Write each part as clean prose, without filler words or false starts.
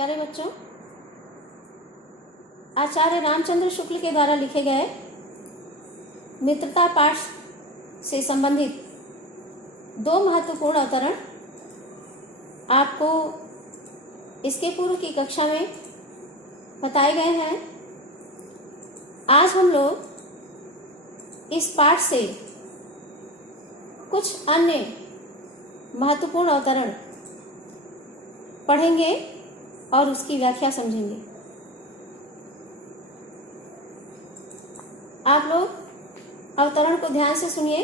प्यारे बच्चों, आचार्य रामचंद्र शुक्ल के द्वारा लिखे गए मित्रता पाठ से संबंधित दो महत्वपूर्ण अवतरण आपको इसके पूर्व की कक्षा में बताए गए हैं। आज हम लोग इस पाठ से कुछ अन्य महत्वपूर्ण अवतरण पढ़ेंगे और उसकी व्याख्या समझेंगे। आप लोग अवतरण को ध्यान से सुनिए।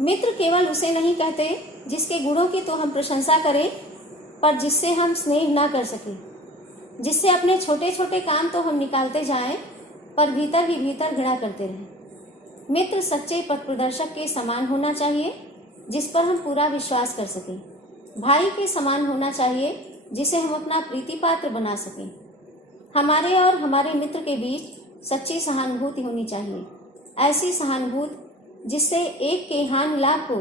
मित्र केवल उसे नहीं कहते जिसके गुणों की तो हम प्रशंसा करें पर जिससे हम स्नेह ना कर सकें, जिससे अपने छोटे छोटे काम तो हम निकालते जाएं पर भीतर ही भीतर घृणा करते रहें। मित्र सच्चे पथ प्रदर्शक के समान होना चाहिए जिस पर हम पूरा विश्वास कर सकें। भाई के समान होना चाहिए जिसे हम अपना प्रीति पात्र बना सकें। हमारे और हमारे मित्र के बीच सच्ची सहानुभूति होनी चाहिए, ऐसी सहानुभूति जिससे एक के हानि लाभ को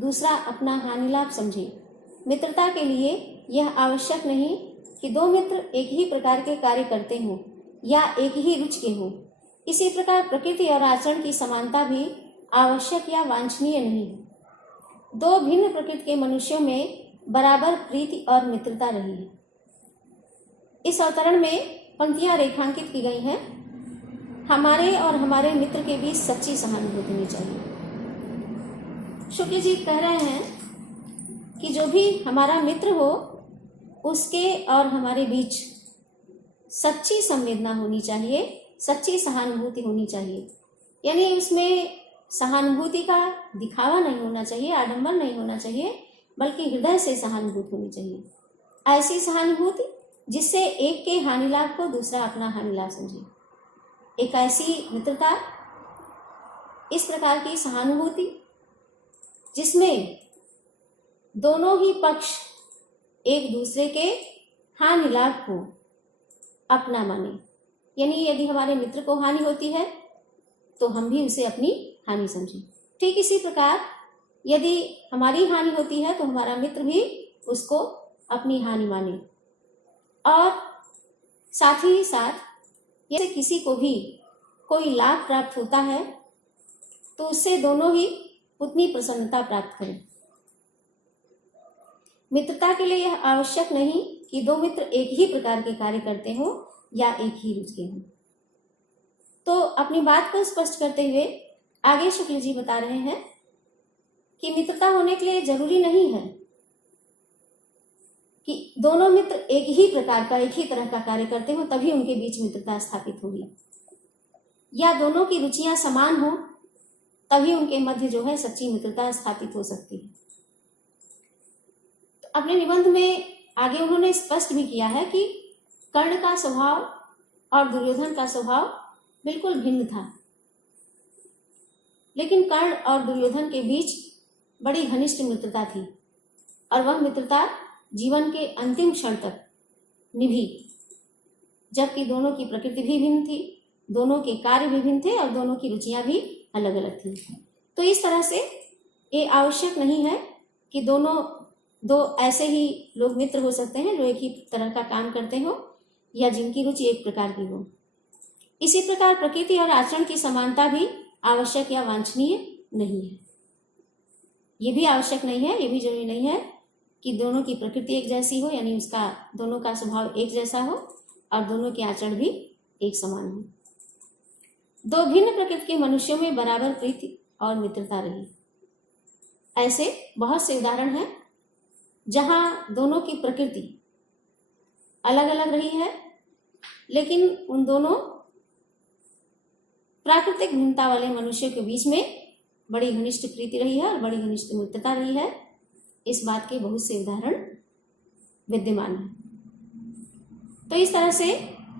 दूसरा अपना हानि लाभ समझे। मित्रता के लिए यह आवश्यक नहीं कि दो मित्र एक ही प्रकार के कार्य करते हों या एक ही रुचि के हों। इसी प्रकार प्रकृति और आचरण की समानता भी आवश्यक या वांछनीय नहीं है। दो भिन्न प्रकृति के मनुष्यों में बराबर प्रीति और मित्रता रही है। इस अवतरण में पंक्तियां रेखांकित की गई हैं। हमारे और हमारे मित्र के बीच सच्ची सहानुभूति होनी चाहिए। शुक्ल जी कह रहे हैं कि जो भी हमारा मित्र हो उसके और हमारे बीच सच्ची संवेदना होनी चाहिए, सच्ची सहानुभूति होनी चाहिए। यानी उसमें सहानुभूति का दिखावा नहीं होना चाहिए, आडंबर नहीं होना चाहिए, बल्कि हृदय से सहानुभूति होनी चाहिए। ऐसी सहानुभूति जिससे एक के हानि लाभ को दूसरा अपना हानि लाभ समझे। एक ऐसी मित्रता, इस प्रकार की सहानुभूति जिसमें दोनों ही पक्ष एक दूसरे के हानि लाभ को अपना माने। यानी यदि हमारे मित्र को हानि होती है तो हम भी उसे अपनी हानि समझें। ठीक इसी प्रकार यदि हमारी हानि होती है तो हमारा मित्र भी उसको अपनी हानि माने। और साथ ही साथ यदि किसी को भी कोई लाभ प्राप्त होता है तो उससे दोनों ही उतनी प्रसन्नता प्राप्त करें। मित्रता के लिए यह आवश्यक नहीं कि दो मित्र एक ही प्रकार के कार्य करते हों या एक ही रुचि के हों। तो अपनी बात को स्पष्ट करते हुए आगे शुक्ल जी बता रहे हैं कि मित्रता होने के लिए जरूरी नहीं है कि दोनों मित्र एक ही प्रकार का, एक ही तरह का कार्य करते हो तभी उनके बीच मित्रता स्थापित होगी, या दोनों की रुचियां समान हो तभी उनके मध्य जो है सच्ची मित्रता स्थापित हो सकती है। तो अपने निबंध में आगे उन्होंने स्पष्ट भी किया है कि कर्ण का स्वभाव और दुर्योधन का स्वभाव बिल्कुल भिन्न था, लेकिन कर्ण और दुर्योधन के बीच बड़ी घनिष्ठ मित्रता थी और वह मित्रता जीवन के अंतिम क्षण तक निभी, जबकि दोनों की प्रकृति भी भिन्न थी, दोनों के कार्य भी भिन्न थे और दोनों की रुचियां भी अलग अलग थी। तो इस तरह से ये आवश्यक नहीं है कि दो ऐसे ही लोग मित्र हो सकते हैं जो एक ही तरह का काम करते हो या जिनकी रुचि एक प्रकार की हो। इसी प्रकार प्रकृति और आचरण की समानता भी आवश्यक या वांछनीय नहीं है। ये भी आवश्यक नहीं है, ये भी जरूरी नहीं है कि दोनों की प्रकृति एक जैसी हो, यानी उसका दोनों का स्वभाव एक जैसा हो और दोनों के आचरण भी एक समान हो। दो भिन्न प्रकृति के मनुष्यों में बराबर प्रीति और मित्रता रही। ऐसे बहुत से उदाहरण हैं जहां दोनों की प्रकृति अलग अलग रही है, लेकिन उन दोनों प्राकृतिक भिन्नता वाले मनुष्यों के बीच में बड़ी घनिष्ठ प्रीति रही है और बड़ी घनिष्ठ मित्रता रही है। इस बात के बहुत से उदाहरण विद्यमान हैं। तो इस तरह से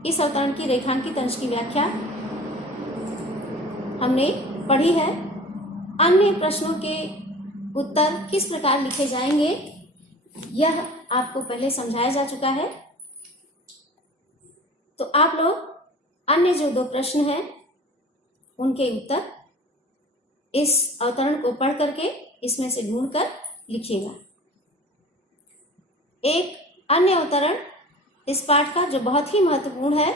इस अवतरण की रेखांकित अंश की व्याख्या हमने पढ़ी है। अन्य प्रश्नों के उत्तर किस प्रकार लिखे जाएंगे यह आपको पहले समझाया जा चुका है। तो आप लोग अन्य जो दो प्रश्न हैं उनके उत्तर इस अवतरण को पढ़ करके इसमें से ढूंढकर लिखिएगा। एक अन्य अवतरण इस पाठ का, जो बहुत ही महत्वपूर्ण है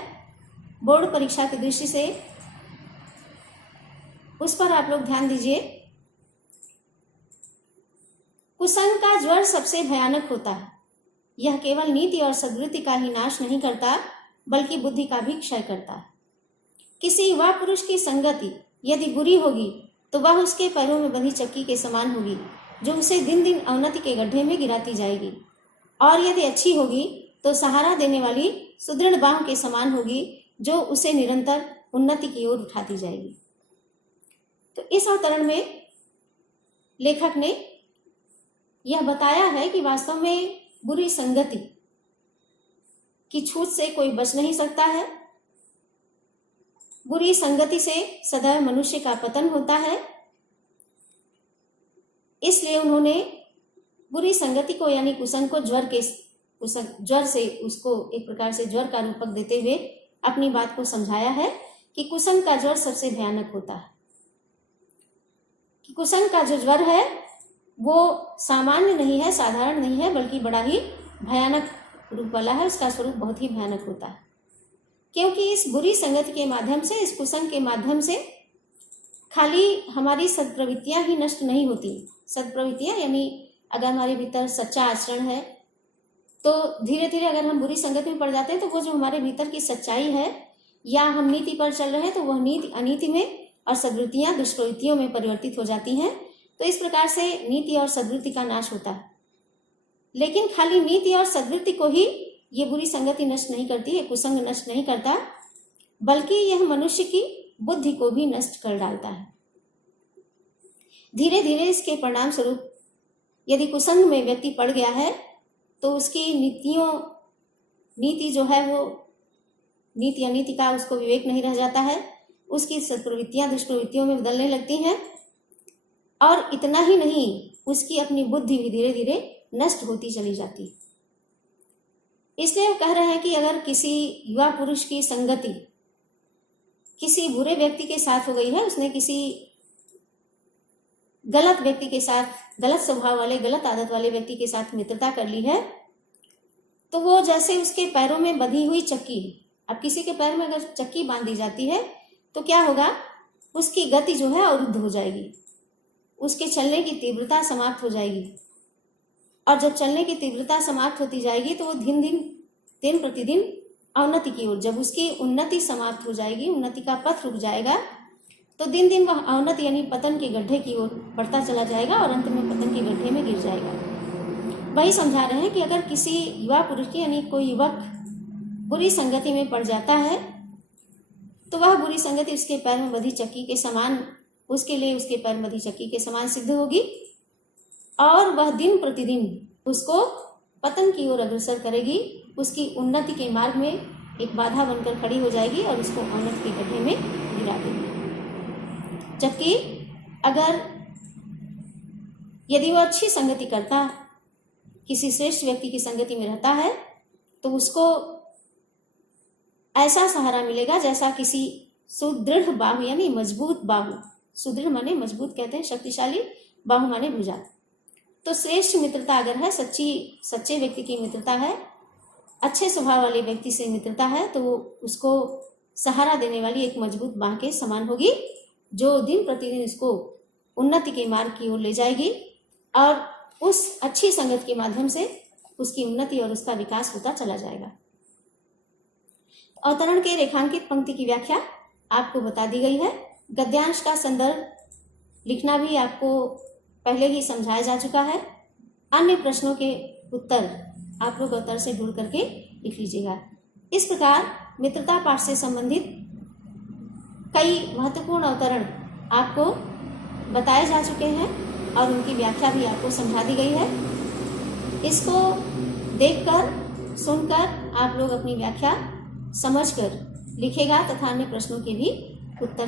बोर्ड परीक्षा की दृष्टि से, उस पर आप लोग ध्यान दीजिए। कुसंग का ज्वर सबसे भयानक होता है। यह केवल नीति और सद्वृत्ति का ही नाश नहीं करता, बल्कि बुद्धि का भी क्षय करता है। किसी युवा पुरुष की संगति यदि बुरी होगी तो वह उसके पैरों में बंधी चक्की के समान होगी, जो उसे दिन दिन अवनति के गड्ढे में गिराती जाएगी, और यदि अच्छी होगी तो सहारा देने वाली सुदृढ़ बाह के समान होगी, जो उसे निरंतर उन्नति की ओर उठाती जाएगी। तो इस अवतरण में लेखक ने यह बताया है कि वास्तव में बुरी संगति की छूट से कोई बच नहीं सकता है। बुरी संगति से सदैव मनुष्य का पतन होता है। इसलिए उन्होंने बुरी संगति को यानी कुसंग को ज्वर से उसको एक प्रकार से ज्वर का रूपक देते हुए अपनी बात को समझाया है कि कुसंग का ज्वर सबसे भयानक होता है। कि कुसंग का जो ज्वर है वो सामान्य नहीं है, साधारण नहीं है, बल्कि बड़ा ही भयानक रूप वाला है। उसका स्वरूप बहुत ही भयानक होता है, क्योंकि इस बुरी संगति के माध्यम से, इस कुसंग के माध्यम से खाली हमारी सद्प्रवृत्तियां ही नष्ट नहीं होती। सद्प्रवृत्तियां यानी अगर हमारे भीतर सच्चा आचरण है तो धीरे धीरे अगर हम बुरी संगति में पड़ जाते हैं तो वो जो हमारे भीतर की सच्चाई है, या हम नीति पर चल रहे हैं तो वह नीति अनीति में और सद्वृत्तियां दुष्प्रवृत्तियों में परिवर्तित हो जाती हैं। तो इस प्रकार से नीति और सद्वृत्ति का नाश होता है। लेकिन खाली नीति और सद्वृत्ति को ही ये बुरी संगति नष्ट नहीं करती, ये कुसंग नष्ट नहीं करता, बल्कि यह मनुष्य की बुद्धि को भी नष्ट कर डालता है। धीरे धीरे इसके परिणाम स्वरूप यदि कुसंग में व्यक्ति पड़ गया है तो उसकी नीति जो है वो नीति अनीति का उसको विवेक नहीं रह जाता है। उसकी सत्प्रवृत्तियां दुष्प्रवृत्तियों में बदलने लगती हैं, और इतना ही नहीं, उसकी अपनी बुद्धि भी धीरे धीरे नष्ट होती चली जाती। इसलिए कह रहे हैं कि अगर किसी युवा पुरुष की संगति किसी बुरे व्यक्ति के साथ हो गई है, उसने किसी गलत व्यक्ति के साथ, गलत स्वभाव वाले, गलत आदत वाले व्यक्ति के साथ मित्रता कर ली है, तो वो जैसे उसके पैरों में बंधी हुई चक्की। अब किसी के पैर में अगर चक्की बांध दी जाती है तो क्या होगा, उसकी गति जो है अवरुद्ध हो जाएगी, उसके चलने की तीव्रता समाप्त हो जाएगी। और जब चलने की तीव्रता समाप्त होती जाएगी तो वो दिन प्रतिदिन अवनति की ओर, जब उसकी उन्नति समाप्त हो जाएगी, उन्नति का पथ रुक जाएगा, तो दिन दिन वह अवनति यानी पतन के गड्ढे की ओर बढ़ता चला जाएगा और अंत में पतन के गड्ढे में गिर जाएगा। वही समझा रहे हैं कि अगर किसी युवा पुरुष की यानी कोई युवक बुरी संगति में पड़ जाता है तो वह बुरी संगति उसके पैर में बंधी चक्की के समान, उसके लिए उसके पैर में बंधी चक्की के समान सिद्ध होगी, और वह दिन प्रतिदिन उसको पतन की ओर अग्रसर करेगी, उसकी उन्नति के मार्ग में एक बाधा बनकर खड़ी हो जाएगी और उसको अवनति के गड्ढे में गिरा देगी। जबकि अगर यदि वो अच्छी संगति करता, किसी श्रेष्ठ व्यक्ति की संगति में रहता है, तो उसको ऐसा सहारा मिलेगा जैसा किसी सुदृढ़ बाहु यानी मजबूत बाहु, सुदृढ़ माने मजबूत कहते हैं, शक्तिशाली, बाहु माने भुजा। तो श्रेष्ठ मित्रता अगर है, सच्चे व्यक्ति की मित्रता है, अच्छे स्वभाव वाले व्यक्ति से मित्रता है, तो वो उसको सहारा देने वाली एक मजबूत बाह के समान होगी, जो दिन प्रतिदिन इसको उन्नति के मार्ग की ओर ले जाएगी, और उस अच्छी संगत के माध्यम से उसकी उन्नति और उसका विकास होता चला जाएगा। अवतरण के रेखांकित पंक्ति की व्याख्या आपको बता दी गई है। गद्यांश का संदर्भ लिखना भी आपको पहले ही समझाया जा चुका है। अन्य प्रश्नों के उत्तर आप लोग अवतरण से ढूंढ करके लिख लीजिएगा। इस प्रकार मित्रता पाठ से संबंधित कई महत्वपूर्ण अवतरण आपको बताए जा चुके हैं और उनकी व्याख्या भी आपको समझा दी गई है। इसको देखकर, सुनकर आप लोग अपनी व्याख्या समझकर लिखेगा तथा अन्य प्रश्नों के भी उत्तर